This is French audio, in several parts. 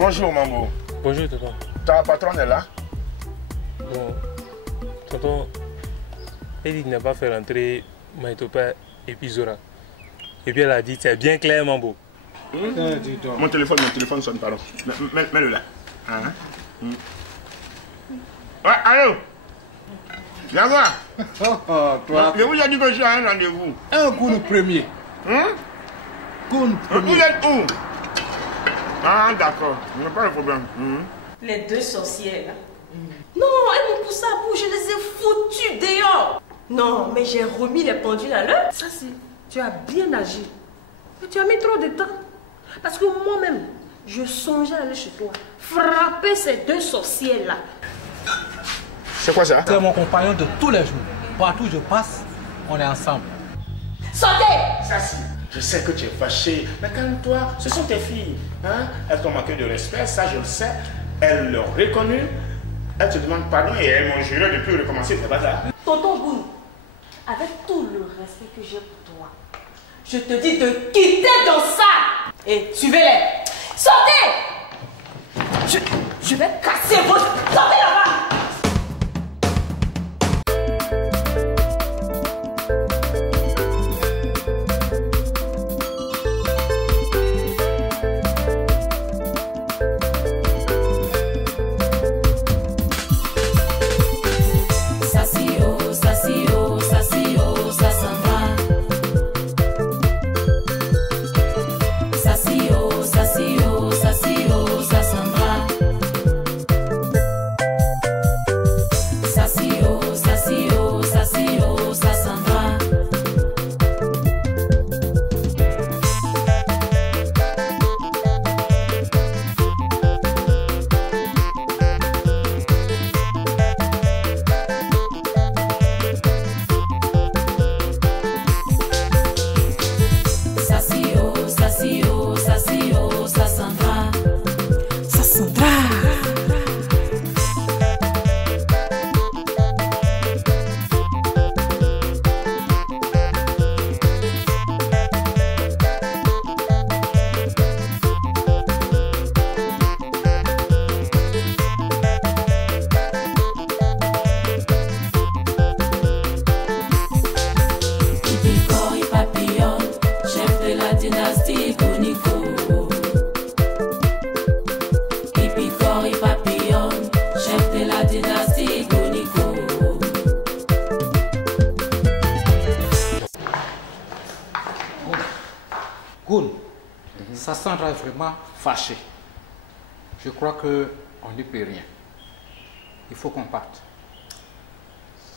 Bonjour, Mambo. Bonjour, tonton. Ta patronne est là? Bon, tonton, elle n'a pas fait rentrer Maïtopa et puis Zora. Et puis elle a dit, c'est bien clair, Mambo. Mon téléphone sonne, pardon. Mets-le là. Ouais, allô? Viens voir. Toi. Je vous ai dit que j'ai un rendez-vous. Un coup de premier. Coup premier. Vous êtes où? Ah, d'accord. Il n'y a pas de problème. Les deux sorcières là. Non, elles m'ont poussé à bout, je les ai foutues dehors. Non, mais j'ai remis les pendules à l'heure. Ça c'est, tu as bien agi. Mais tu as mis trop de temps. Parce que moi-même, je songeais à aller chez toi, frapper ces deux sorcières là. C'est quoi ça? C'est mon compagnon de tous les jours. Partout où je passe, on est ensemble. Sortez! Sassi, je sais que tu es fâché, mais calme-toi, ce sont tes filles. Hein? Elles t'ont manqué de respect, ça je le sais. Elles l'ont reconnu, elles te demandent pardon et elles m'ont juré de ne plus recommencer ces bazar. Tonton Goun, avec tout le respect que j'ai pour toi, je te dis de quitter dans ça. Et suivez-les. Sortez! Je vais casser votre... Sortez là-bas! Sassandra est vraiment fâchée. Je crois qu'on n'y peut rien. Il faut qu'on parte.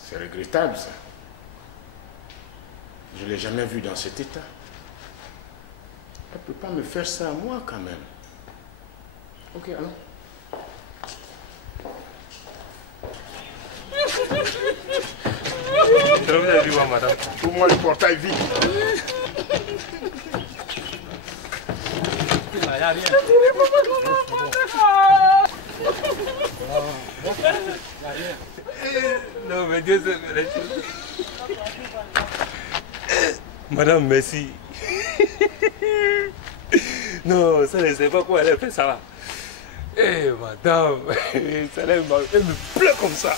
C'est regrettable ça. Je ne l'ai jamais vue dans cet état. Elle ne peut pas me faire ça à moi quand même. Ok, allons. Vous avez vu moi, madame? Pour moi, le portail vide. Non, mais Dieu sait les choses. Madame, merci. Non, ça ne sait pas quoi elle a fait ça là. Eh, madame, ça elle me plaît comme ça.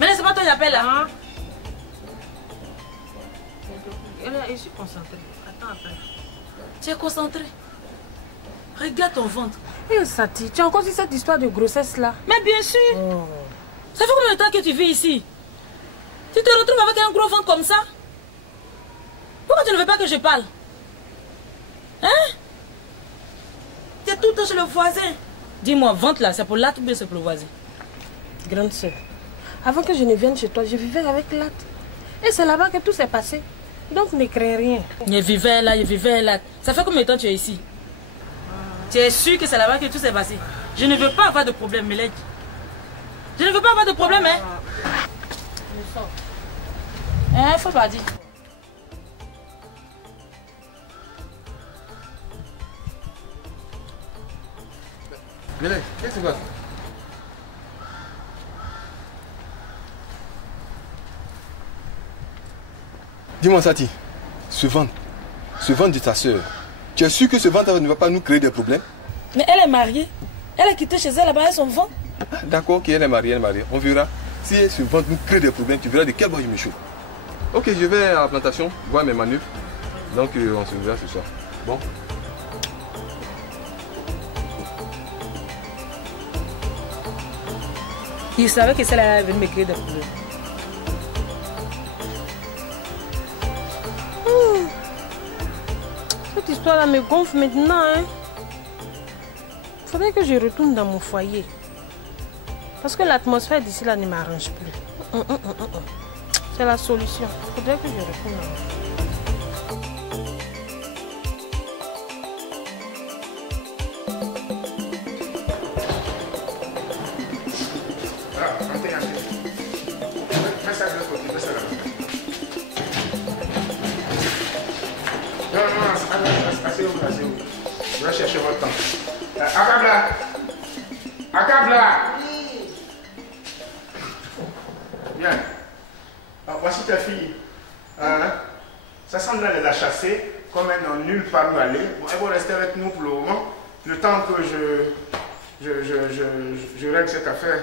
Mais c'est pas toi qui appelle là, hein? Je suis concentrée. Attends, appelle. Tu es concentrée? Regarde ton ventre. Eh Sati, tu as encore dit cette histoire de grossesse là? Mais bien sûr. Oh. Ça fait combien de temps que tu vis ici? Tu te retrouves avec un gros ventre comme ça? Pourquoi tu ne veux pas que je parle? Hein? Tu es tout le temps chez le voisin. Dis-moi, ventre là, c'est pour Lat ou bien c'est pour le voisin? Grande soeur, avant que je ne vienne chez toi, je vivais avec Lat. Et c'est là-bas que tout s'est passé. Donc ne crains rien. Je vivais là. Ça fait combien de temps tu es ici? Tu es sûr que c'est là-bas que tout s'est passé? Je ne veux pas avoir de problème, Melek. Je ne veux pas avoir de problème, hein? Hein, faut pas dire. Bilal, qu'est-ce qui se passe? Dis-moi, Sati, ce ventre de ta soeur, tu es sûr que ce ventre ne va pas nous créer des problèmes? Mais elle est mariée. Elle a quitté chez elle là-bas son vent. D'accord, ok, elle est mariée. On verra. Si ce ventre nous crée des problèmes, tu verras de quel bois je me chauffe. Ok, je vais à la plantation, voir mes manœuvres. Donc on se verra ce soir. Bon. Il savait que celle-là allait me créer des problèmes. Cette histoire-là me gonfle maintenant. Hein. Faudrait que je retourne dans mon foyer. Parce que l'atmosphère d'ici là ne m'arrange plus. C'est la solution. Faudrait que je retourne dans mon foyer. Je vais chercher votre temps. Akabla! Akabla! Bien. Voici ta fille. Ça semble les a chassées, comme elles n'ont nulle part où aller. Bon, elles vont rester avec nous pour le moment, le temps que je règle cette affaire.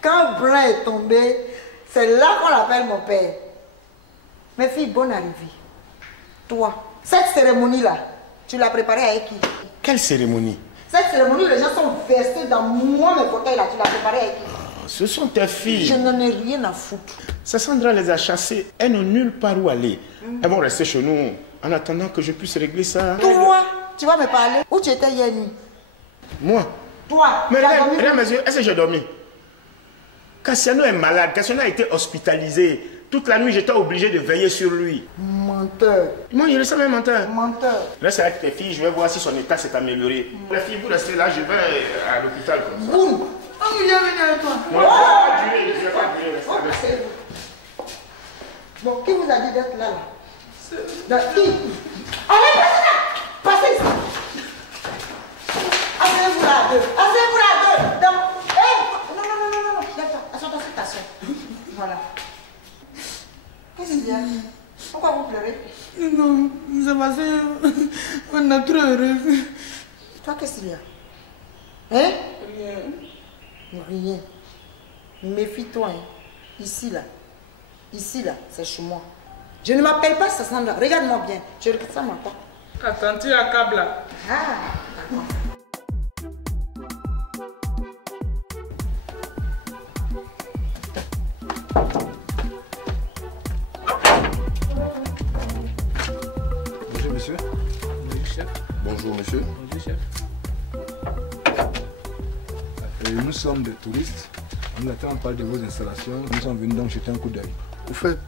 Quand Brun est tombé, c'est là qu'on l'appelle mon père. Mes filles, bonne arrivée. Toi, cette cérémonie-là, tu l'as préparée avec qui? Quelle cérémonie? Cette cérémonie où les gens sont versés dans moi, mes fauteuils là, tu l'as préparée avec qui? Ce sont tes filles. Je n'en ai rien à foutre. Sandra les a chassées. Elles n'ont nulle part où aller. Elles vont rester chez nous en attendant que je puisse régler ça. Toi, tu vas me parler? Où tu étais hier nuit? Moi? Toi, mais regarde mes yeux, est-ce que j'ai dormi? Cassiano est malade. Cassiano a été hospitalisé. Toute la nuit, j'étais obligé de veiller sur lui. Menteur. Moi, je le savais, menteur. Menteur. Reste avec tes filles, je vais voir si son état s'est amélioré. Les filles, vous restez là, je vais à l'hôpital comme ça. Boum. Oh, je viens venir avec toi. Non, je ne vais pas durer, restez avec. Bon, qui vous a dit d'être là? Qui? Allez, passez ici. Asseyez-vous là à deux. Asseyez-vous là à deux. Non. Attends, c'est ta soeur. Voilà. Qu'est-ce qu'il y a? Pourquoi vous pleurez? Non, c'est parce qu'on est trop heureux. Toi, qu'est-ce qu'il y a? Hein? Rien. Rien. Méfie-toi. Hein. Ici, là, c'est chez moi. Je ne m'appelle pas Sandra. Regarde-moi bien. Je regarde ça, ma part. Attends, tu accables là. Ah, d'accord. Bonjour monsieur. Bonjour chef. Bonjour monsieur. Bonjour chef. Nous sommes des touristes. Nous attendons pas de vos installations. Nous sommes venus donc jeter un coup d'œil. Au fait,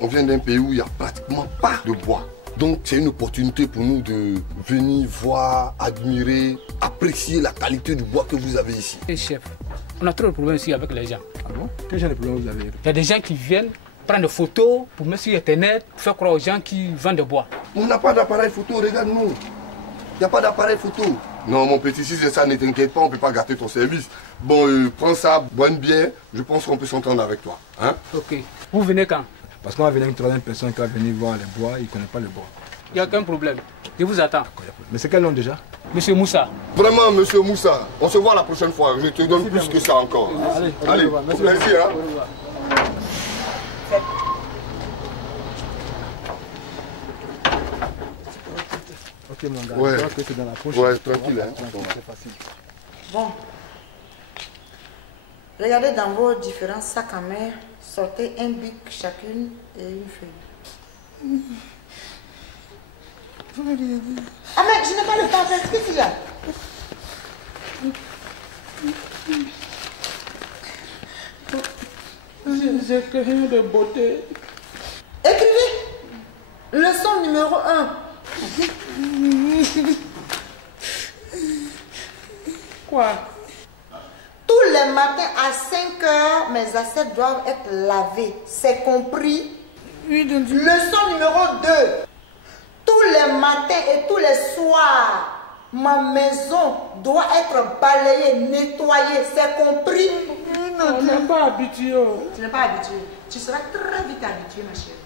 on vient d'un pays où il n'y a pratiquement pas de bois. Donc c'est une opportunité pour nous de venir voir, admirer, apprécier la qualité du bois que vous avez ici. Et chef, on a trop de problèmes ici avec les gens. Ah bon? Quel genre de problème vous avez? Il y a des gens qui viennent prendre des photos pour mettre sur Internet, pour faire croire aux gens qui vendent du bois. On n'a pas d'appareil photo, regarde-nous. Il n'y a pas d'appareil photo. Non, mon petit, si c'est ça, ne t'inquiète pas, on ne peut pas gâter ton service. Bon, prends ça, bois une bière, je pense qu'on peut s'entendre avec toi. Hein? Ok. Vous venez quand? Parce qu'on va venir une troisième personne qui va venir voir les bois, il ne connaît pas le bois. Il n'y a aucun problème. Je vous attends. Mais c'est quel nom déjà? Monsieur Moussa. Vraiment, monsieur Moussa, on se voit la prochaine fois. Je te donne plus que ça encore. Allez, merci. Hein? Ok mon gars, ouais. Je crois que c'est dans la poche. Ouais, tranquille. Hein? C'est facile. Bon. Regardez dans vos différents sacs à main, sortez un bic chacune et une feuille. Ah mais je n'ai pas le temps, qu'est-ce qu'il y a? J'ai que rien de beauté. Écrivez. Leçon numéro 1. Quoi? Tous les matins à 5 heures, mes assiettes doivent être lavées. C'est compris? Oui, donc... Leçon numéro 2. Tous les matins et tous les soirs, Ma maison doit être balayée, nettoyée, c'est compris? Non, tu n'es pas habitué. Tu n'es pas habitué. Tu seras très vite habitué, ma chérie.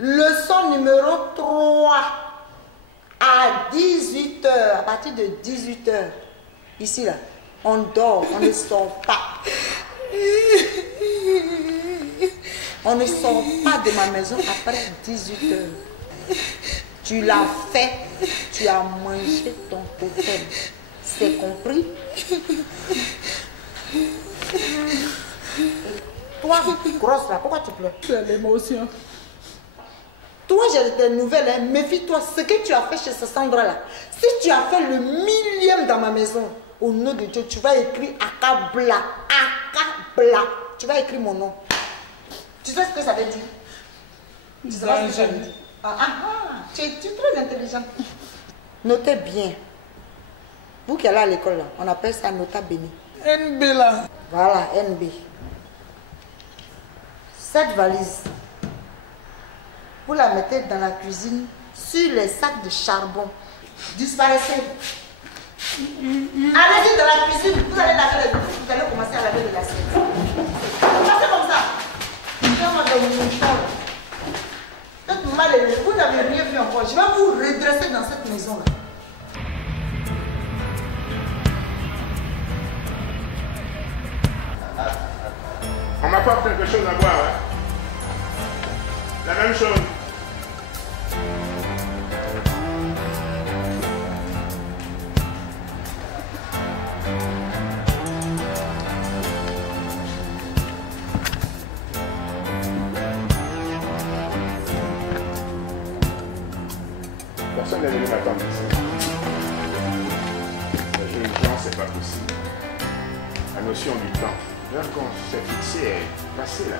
Leçon numéro 3. À 18 h, à partir de 18 h, ici là, on dort, on ne sort pas. On ne sort pas de ma maison après 18 h. Tu l'as fait, tu as mangé ton totem. C'est compris? Toi, grosse là, pourquoi tu pleures? C'est l'émotion. Toi, j'ai des nouvelles, hein. Méfie-toi. Ce que tu as fait chez ce Sandra-là, si tu as fait le 1000e dans ma maison, au nom de Dieu, tu vas écrire Akabla. Akabla. Tu vas écrire mon nom. Tu sais ce que ça veut dire? Tu sais ce que ça veut dire? Tu es très intelligent. Notez bien. Vous qui allez à l'école, là, on appelle ça nota béni. NB là. Voilà, NB. Cette valise, vous la mettez dans la cuisine sur les sacs de charbon. Disparaissez. Allez-y dans la cuisine, vous allez laver les bouffe, vous allez commencer à laver les assiettes. Passez comme ça. Faites mal élevé, vous n'avez rien vu encore. Je vais vous redresser dans cette maison-là. On m'apporte quelque chose à boire, hein? La même chose. Personne n'est venu m'attendre ici. La jeune gens, c'est pas possible. La notion du temps. L'heure qu'on s'est fixé est passée là.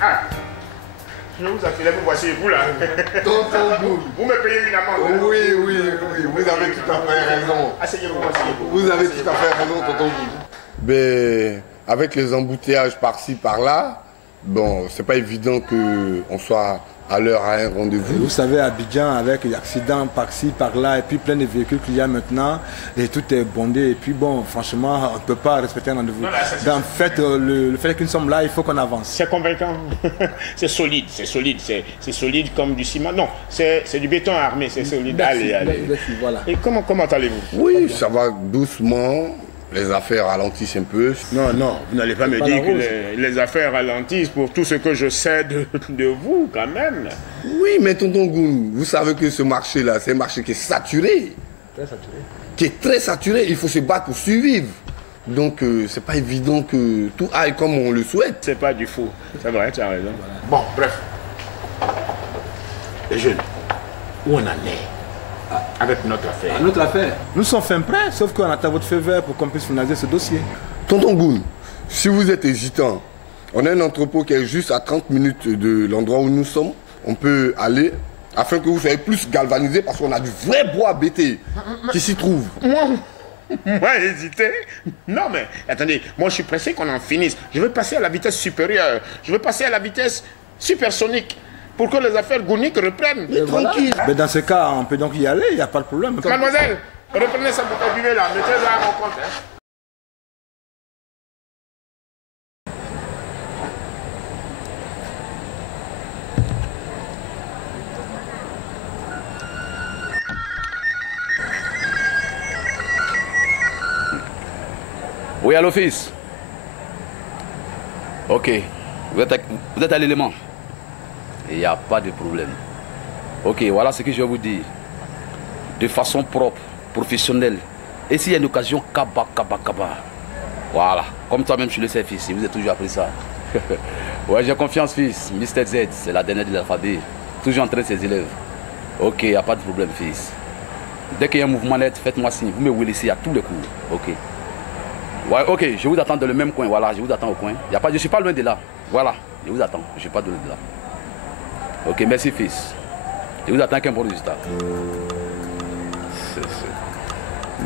Ah! Je vous affile, vous voici, vous là. Vous me payez une amende. Oui, vous avez tout à fait raison. Asseyez-vous, asseyez-vous. Vous avez tout à fait raison, tonton Boubou. Mais avec les embouteillages par-ci, par-là, bon, c'est pas évident qu'on soit à l'heure à un rendez-vous. Vous savez, à Abidjan, avec l'accident par-ci, par-là, et puis plein de véhicules qu'il y a maintenant, et tout est bondé, et puis bon, franchement, on ne peut pas respecter un rendez-vous. En fait, le fait que nous sommes là, il faut qu'on avance. C'est convaincant. C'est solide, c'est solide comme du ciment. Non, c'est du béton armé, c'est solide. Merci, allez. merci, voilà. Et comment allez-vous? Oui, ça va doucement. Les affaires ralentissent un peu. Non, vous n'allez pas me dire que les affaires ralentissent pour tout ce que je sais de vous, quand même. Oui, mais tonton Goun, vous savez que ce marché-là, c'est un marché qui est saturé. Très saturé. Qui est très saturé. Il faut se battre pour survivre. Donc, c'est pas évident que tout aille comme on le souhaite. C'est pas du faux. C'est vrai, tu as raison. Voilà. Bon, bref. Les jeunes, où on en est avec notre affaire? Notre affaire. Nous sommes fin prêts, sauf qu'on attend votre feu vert pour qu'on puisse finaliser ce dossier. Tonton Goun, si vous êtes hésitant, on a un entrepôt qui est juste à 30 minutes de l'endroit où nous sommes. On peut aller afin que vous soyez plus galvanisé parce qu'on a du vrai bois BT qui s'y trouve. Moi, hésiter? Non, mais attendez, moi je suis pressé qu'on en finisse. Je veux passer à la vitesse supérieure. Je veux passer à la vitesse supersonique. Pour que les affaires gouniques reprennent. Mais tranquille. Mais dans ce cas, on peut donc y aller, il n'y a pas de problème. Mademoiselle, reprenez sa bouteille, buvez là, mettez-la à mon compte. Hein. Oui, à l'office. Ok. Vous êtes à l'élément. Il n'y a pas de problème. Ok, voilà ce que je vais vous dire. De façon propre, professionnelle. Et s'il y a une occasion, kaba. Voilà. Comme toi-même, je le sais, fils. Vous êtes toujours appris ça. Ouais, j'ai confiance, fils. Mr. Z, c'est la dernière de l'alphabet. Toujours en train de ses élèves. Ok, il n'y a pas de problème, fils. Dès qu'il y a un mouvement net, faites-moi signe. Vous me willissez à tous les coups. Ok. Ouais, ok, je vous attends dans le même coin. Voilà, je vous attends au coin. Je ne suis pas loin de là. Voilà, je vous attends. Je ne suis pas loin de là. Ok, merci fils. Je vous attends qu'un bon résultat.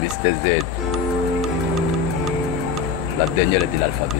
Mr. Z. La dernière de l'alphabet.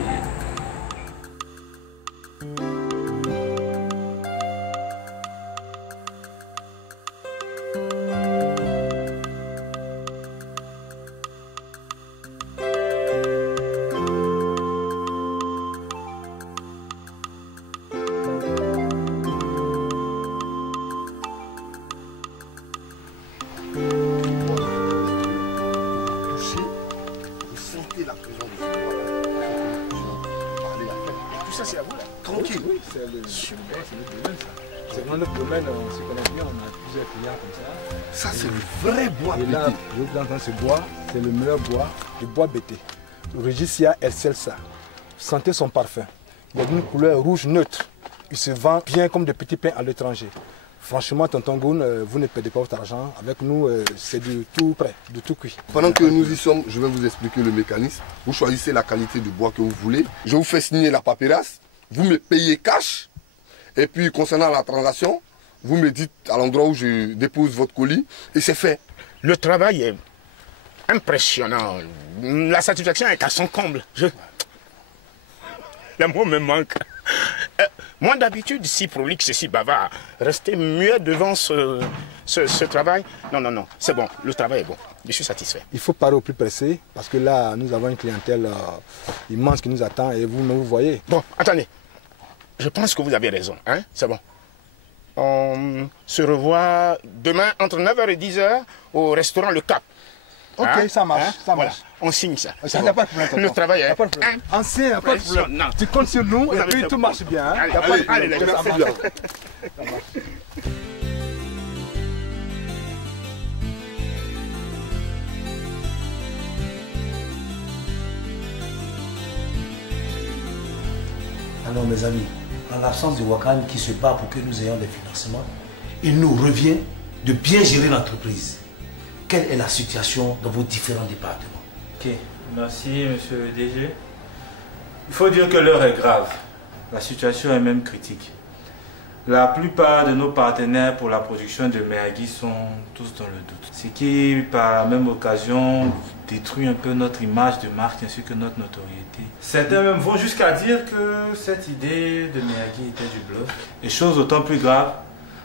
C'est le domaine, ça. C'est dans notre domaine, on se connaît bien, on a plusieurs clients comme ça. Ça, c'est le vrai bois bété. Et là, je vous entends ce bois, c'est le meilleur bois, le bois bété. Le Regicia Excelsa. Sentez son parfum. Il a une couleur rouge neutre. Il se vend bien comme des petits pains à l'étranger. Franchement, tonton Goun, vous ne perdez pas votre argent. Avec nous, c'est du tout prêt, de tout cuit. Pendant que nous y sommes, je vais vous expliquer le mécanisme. Vous choisissez la qualité du bois que vous voulez. Je vous fais signer la paperasse. Vous me payez cash. Et puis, concernant la transaction, vous me dites à l'endroit où je dépose votre colis. Et c'est fait. Le travail est impressionnant. La satisfaction est à son comble. Le mot me manque. Moi, d'habitude, si prolixe et si bavard, rester muet devant ce travail. Non, c'est bon. Le travail est bon. Je suis satisfait. Il faut parer au plus pressé parce que là, nous avons une clientèle immense qui nous attend et vous voyez. Bon, attendez. Je pense que vous avez raison. Hein? C'est bon. On se revoit demain entre 9h et 10h au restaurant Le Cap. Ok, hein? Ça marche. Hein? Ça marche. Voilà. On signe ça. Il n'y a pas de problème. Le travail est ancien, il n'y a pas de problème. Tu comptes sur nous et puis tout marche bien. Hein? Allez, merci bien. Ça marche. Alors mes amis, en l'absence de Wakan qui se bat pour que nous ayons des financements, il nous revient de bien gérer l'entreprise. Quelle est la situation dans vos différents départements? Ok, merci monsieur le DG. Il faut dire que l'heure est grave. La situation est même critique. La plupart de nos partenaires pour la production de merguez sont tous dans le doute. Ce qui, par la même occasion, détruit un peu notre image de marque ainsi que notre notoriété. Certains même vont jusqu'à dire que cette idée de merguez était du bluff. Et chose d'autant plus grave,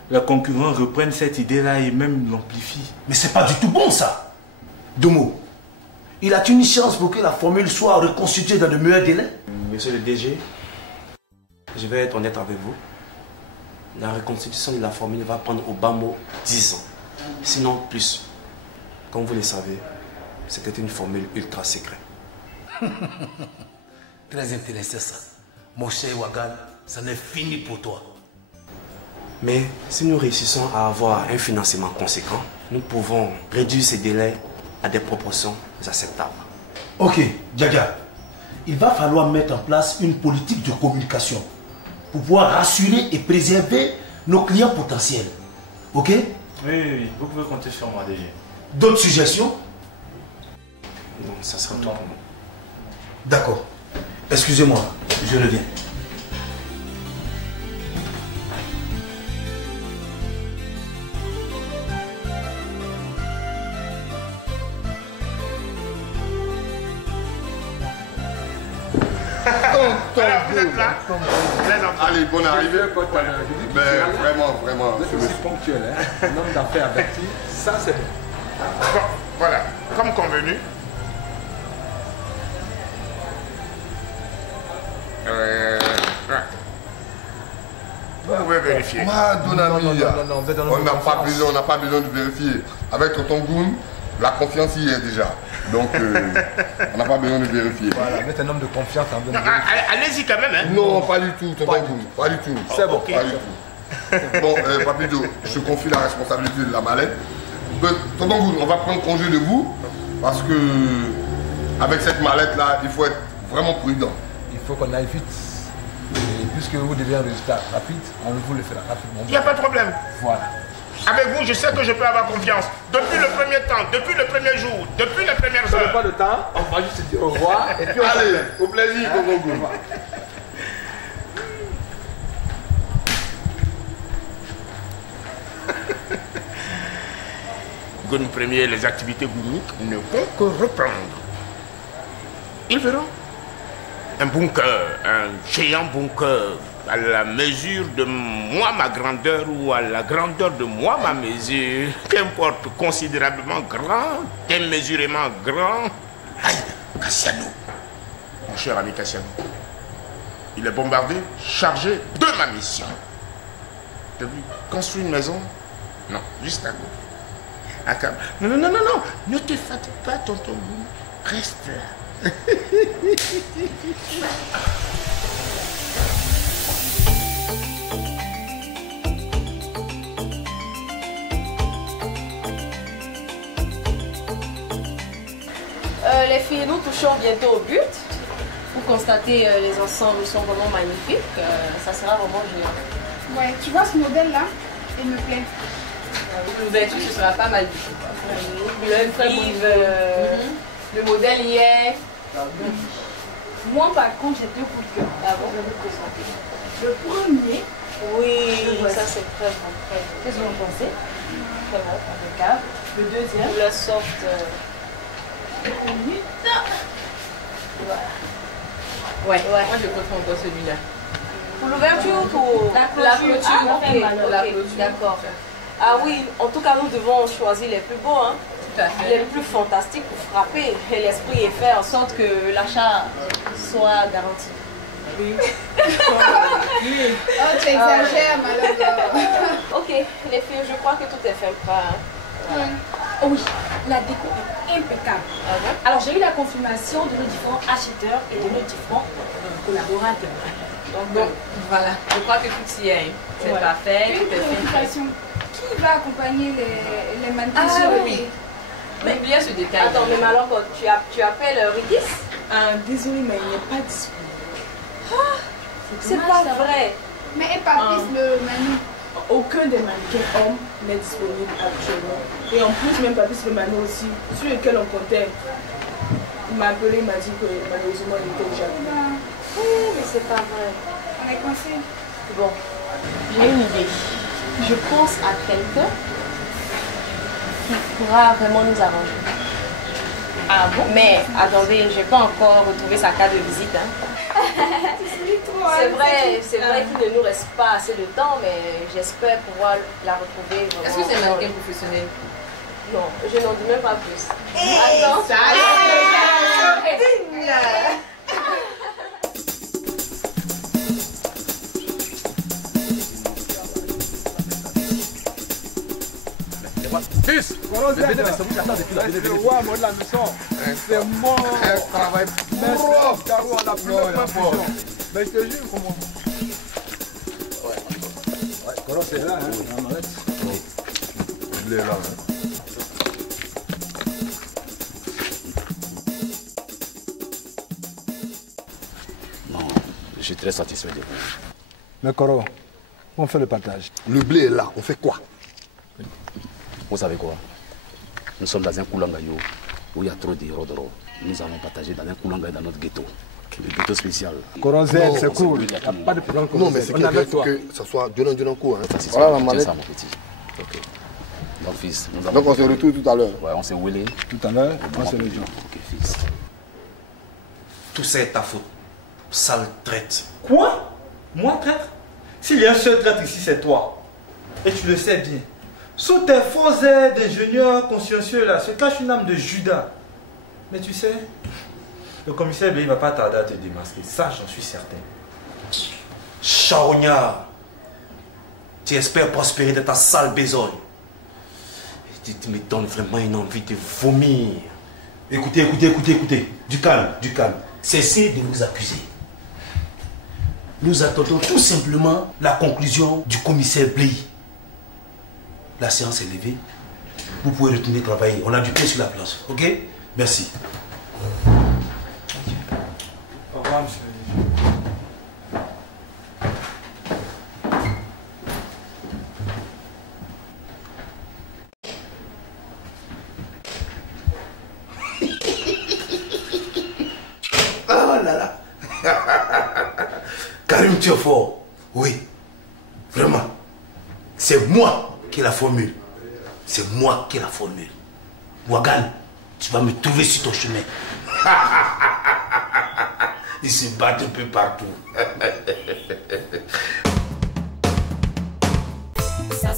les concurrents reprennent cette idée-là et même l'amplifient. Mais c'est pas du tout bon ça. Domo, il a une chance pour que la formule soit reconstituée dans de meilleurs délais? Monsieur le DG, je vais être honnête avec vous. La reconstitution de la formule va prendre au bas mot 10 ans, sinon plus. Comme vous le savez, c'était une formule ultra secrète. Très intéressant ça. Mon cher Wagan, ça n'est fini pour toi. Mais si nous réussissons à avoir un financement conséquent, nous pouvons réduire ces délais à des proportions acceptables. Ok, Djaga, il va falloir mettre en place une politique de communication pour pouvoir rassurer et préserver nos clients potentiels. Ok? Oui, vous pouvez compter sur moi déjà. D'autres suggestions? Non, ça sera tout pour moi. D'accord. Excusez-moi, je reviens. Vous êtes là? Allez, bonne arrivée. Mais vraiment. Je suis ponctuel, hein? Un homme d'affaires averti, ça c'est bon. Bon, voilà, comme convenu. Vous pouvez vérifier. Madonna mia. On n'a pas besoin de vérifier. Avec Tonton Goun, la confiance y est déjà. Donc, on n'a pas besoin de vérifier. Voilà, vous êtes un homme de confiance. Allez-y quand même, hein? Non, pas du tout, Tonton Goun. Pas du tout. C'est bon. Pas du tout. Bon, Papito, je te confie la responsabilité de la mallette. Tonton Goun, on va prendre congé de vous parce que avec cette mallette-là, il faut être vraiment prudent. Il faut qu'on aille vite. Et puisque vous devez un résultat rapide, on vous le fera rapidement. Il n'y a pas de problème. Voilà. Avec vous, je sais que je peux avoir confiance. Depuis le premier temps, depuis le premier jour, depuis les premières heures. Pas de temps, on va juste dire au revoir et puis on allez, au plaisir, Tonton Goun. Goun premier, les activités gouniques ne vont que reprendre. Ils verront. Un bunker, un géant bunker, à la mesure de moi ma grandeur ou à la grandeur de moi ma mesure, qu'importe, considérablement grand, démesurément grand. Aïe, Cassiano, mon cher ami Cassiano, il est bombardé, chargé de ma mission. Tu as vu, construire une maison? Non, juste à gauche. Non, ne te fatigue pas, tonton, reste là. les filles, nous touchons bientôt au but. Vous constatez, les ensembles sont vraiment magnifiques. Ça sera vraiment génial. Ouais, tu vois ce modèle-là, il me plaît. L'ouverture, ce sera pas mal du tout. Le livre, le modèle y est. Moi, par contre, j'ai 2 coups de cœur. Ah bon? Le premier. Oui, ça c'est très bon. Qu'est-ce que vous en pensez? Très bon, impeccable. Le deuxième. La sorte. Ouais. Moi je préfère encore celui-là. Pour l'ouverture ou pour la clôture? La clôture, d'accord. Ah oui, en tout cas nous devons choisir les plus beaux, hein. Tout à fait. Les plus fantastiques pour frapper l'esprit et faire en sorte que l'achat soit garanti. Oui. Oh, tu exagères, malheureusement. Ok, les filles, je crois que tout est fait. Oh oui, la déco est impeccable. Alors j'ai eu la confirmation de nos différents acheteurs et de nos différents collaborateurs. Donc voilà, je crois que tout y est. C'est parfait. Une préoccupation. Qui va accompagner les mannequins? Ah oui. Mais bien ce détail. Attends, mais alors tu appelles Ridis? Désolée, mais il n'est pas disponible. C'est pas vrai. Mais éparpisse le Manu. Aucun des mannequins hommes n'est disponible actuellement. Et en plus, même Papis le Manu aussi, sur lequel on comptait. Il m'a appelé, il m'a dit que malheureusement il était déjà venu. Oui, mais c'est pas vrai. On est coincé. Bon, j'ai une idée. Je pense à quelqu'un qui pourra vraiment nous arranger. Ah bon? Mais attendez, je n'ai pas encore retrouvé sa carte de visite. Hein. C'est vrai qu'il ne nous reste pas assez de temps, mais j'espère pouvoir la retrouver. Est-ce que c'est un mannequin professionnel? Non, je n'en dis même pas plus. Attends. Fils, le roi de la maison. C'est mon travail. Merci, Caro, à la première fusion. Mais je te jure, comment. Ouais, Coro, c'est là, hein. Il est là, hein. Non, je suis très satisfait de vous. Mais Coro, on fait le partage. Le blé est là, on fait quoi? Vous savez quoi? Nous sommes dans un Koulangayo où il y a trop de rodoro. Nous allons partager dans un Koulangayo dans notre ghetto. Le ghetto spécial. Coronzel, c'est cool. Il n'y a pas de problème. Non, mais c'est qu'il faut que ça soit Djonanko. Hein. Voilà la mallette. Ça, mon petit. Ok. Donc, fils, nous allons. Donc, on se retrouve tout à l'heure. Ouais, on s'est wheelé. Tout à l'heure, on se rejoint. Ok, fils. Tout ça est ta faute. Sale traite. Quoi? Moi, traître? S'il y a un seul traître ici, c'est toi. Et tu le sais bien. Sous tes faux airs d'ingénieur consciencieux là, se cache une âme de Judas. Mais tu sais, le commissaire il ne va pas tarder à te démasquer. Ça, j'en suis certain. Charognard, tu espères prospérer de ta sale besogne. Tu me donnes vraiment une envie de vomir. Écoutez. Du calme. Cessez de nous accuser. Nous attendons tout simplement la conclusion du commissaire Bley. La séance est levée. Vous pouvez retourner travailler. On a du pain sur la place. Ok? Merci. Au revoir, monsieur. Oh là là. Karim, tu es fort. Oui. Vraiment. C'est moi qui ai la formule. C'est moi qui ai la formule. Wagan, tu vas me trouver sur ton chemin. Ils se battent un peu partout. Ça,